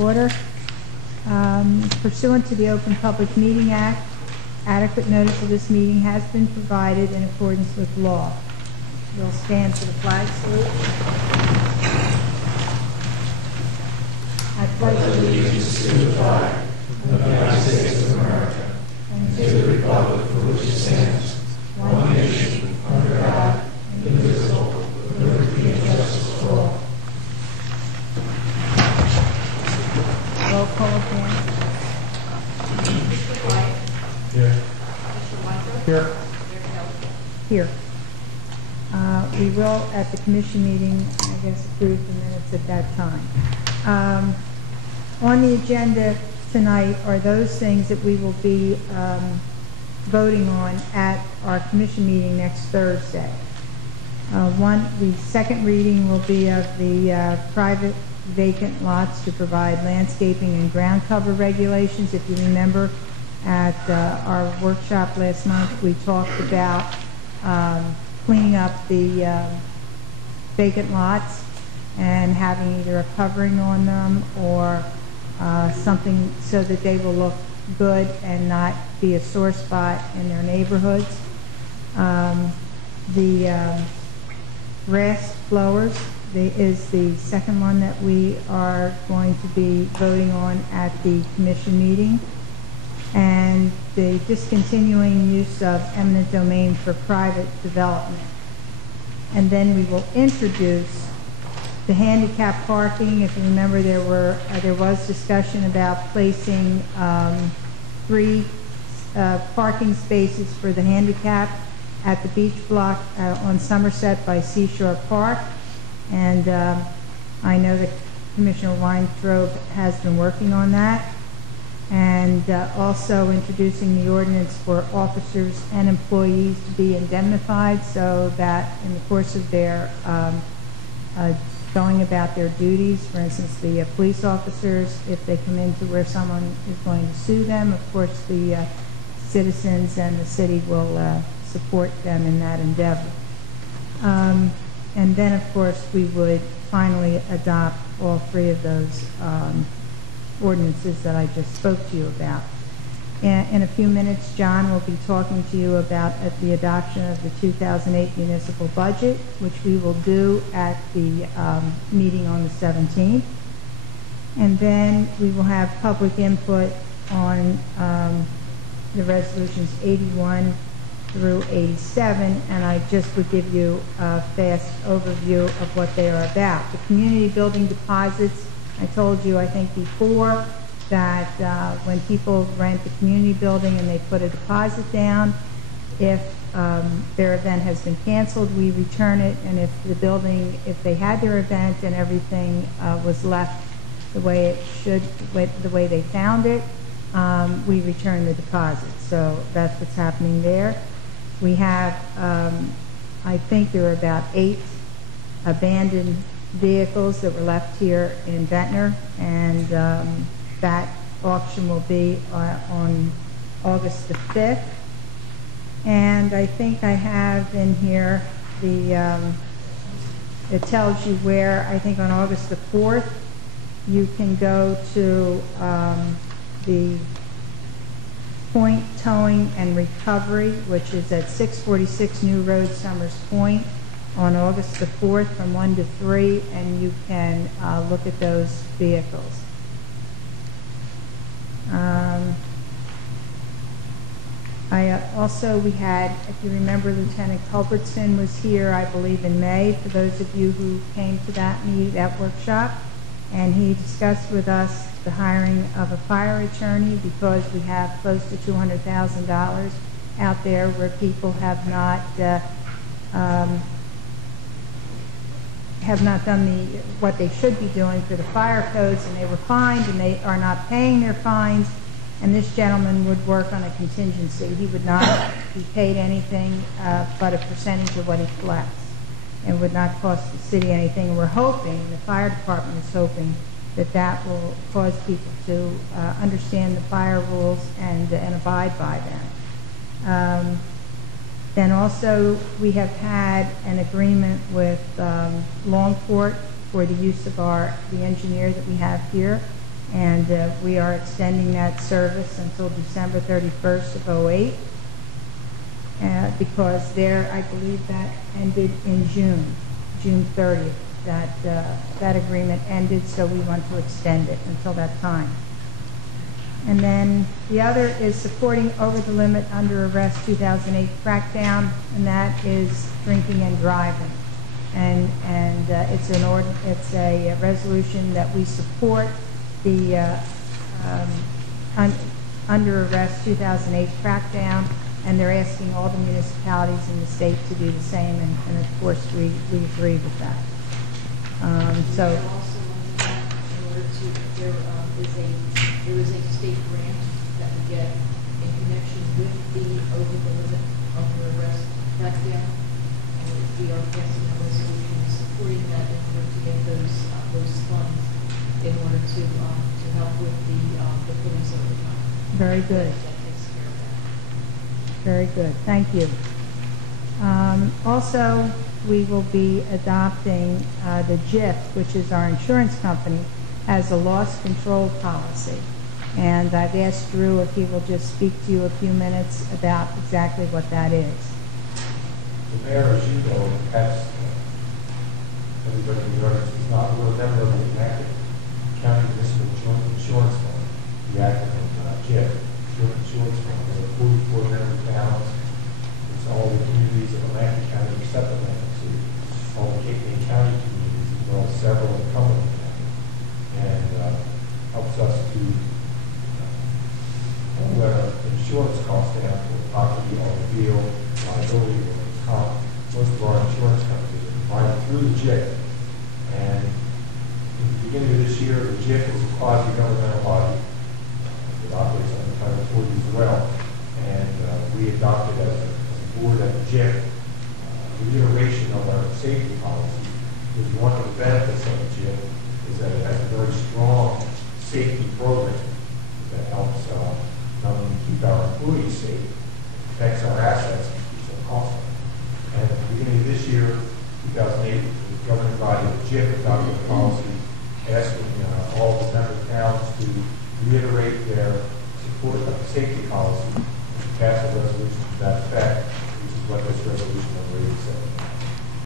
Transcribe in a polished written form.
order. Pursuant to the Open Public Meeting Act, adequate notice of this meeting has been provided in accordance with law. We'll stand for the flag salute. I pledge allegiance to the flag of the United States of America and to the republic for which it stands, one nation, under God, indivisible, with liberty and justice for all. Roll call again. Mr. White. Here. Mr. Winthrop. Here. Here. We will, at the commission meeting, I guess, approve the minutes at that time. On the agenda tonight are those things that we will be voting on at our commission meeting next Thursday. The second reading will be of the private vacant lots to provide landscaping and ground cover regulations. If you remember, at our workshop last month, we talked about cleaning up the vacant lots and having either a covering on them or something so that they will look good and not be a sore spot in their neighborhoods. The grass blowers is the second one that we are going to be voting on at the commission meeting. And the discontinuing use of eminent domain for private development. And then we will introduce the handicap parking. If you remember, there was discussion about placing 3 parking spaces for the handicap at the beach block on Somerset by Seashore Park. And I know that Commissioner Weintraub has been working on that. And also introducing the ordinance for officers and employees to be indemnified so that in the course of their going about their duties, for instance, the police officers, if they come into where someone is going to sue them, of course the citizens and the city will support them in that endeavor. And then, of course, we would finally adopt all 3 of those ordinances that I just spoke to you about. In a few minutes, John will be talking to you about the adoption of the 2008 municipal budget, which we will do at the meeting on the 17th. And then we will have public input on the resolutions 81 through 87, and I just would give you a fast overview of what they are about. The community building deposits, I told you, I think before, that when people rent the community building and they put a deposit down, if their event has been canceled, we return it, and if the building, if they had their event and everything was left the way it should, the way they found it, we return the deposit. So that's what's happening there. We have, I think there are about 8 abandoned vehicles that were left here in Ventnor, and that auction will be on August the 5th. And I think I have in here it tells you where, I think on August the 4th, you can go to the Point Towing and Recovery, which is at 646 New Road, Summers Point, on August the 4th from 1 to 3, and you can look at those vehicles. We had, if you remember, Lieutenant Culbertson was here, I believe, in May, for those of you who came to that workshop, and he discussed with us the hiring of a fire attorney because we have close to $200,000 out there where people have not done what they should be doing for the fire codes, and they were fined and they are not paying their fines. And this gentleman would work on a contingency. He would not be paid anything but a percentage of what he collects, and would not cost the city anything. We're hoping, the fire department is hoping, that that will cause people to understand the fire rules and abide by them. Then also we have had an agreement with Longport for the use of the engineer that we have here. And we are extending that service until December 31st of '08, because I believe that ended in June 30th. That agreement ended, so we want to extend it until that time. And then the other is supporting Over the Limit Under Arrest 2008 crackdown, and that is drinking and driving. And it's a resolution that we support the Under Arrest 2008 crackdown, and they're asking all the municipalities in the state to do the same, and of course we agree with that. So. Also, in order to, there is a state grant that we get in connection with the Over the Limit Under Arrest crackdown. And we are passing a resolution supporting that in order to get those funds in order to help with the police overtime. Very good. That takes care of that. Very good. Thank you. Also, we will be adopting the JIF, which is our insurance company, as a loss control policy. And I've asked Drew if he will just speak to you a few minutes about exactly what that is. The mayor, as you know, has everybody in the audience is not a member of the Connecticut County Municipal Joint Insurance Fund, the acronym JIF, Joint Insurance Fund. There are 44 member towns. It's all the communities of Atlantic County except Atlantic City. All the Cape May County communities, as well as several in Cumberland County, and helps us to let our insurance costs down for property, automobile, liability, workers' comp. Most of our insurance companies are provided through the JIF. And in the beginning of this year, the JIF is a quasi-governmental body. It operates under Title 40 as well. And we adopted as a board at the JIF the reiteration of our safety policy. Because one of the benefits of the JIF is that it has a very strong safety program that helps not only keep our employees safe, protects our assets, and keeps our costs down. And at the beginning of this year, 2008, the governing body of the JIF adopted a policy asking all the member towns to reiterate their support of the safety policy and pass a resolution to that effect, which is what this resolution number 87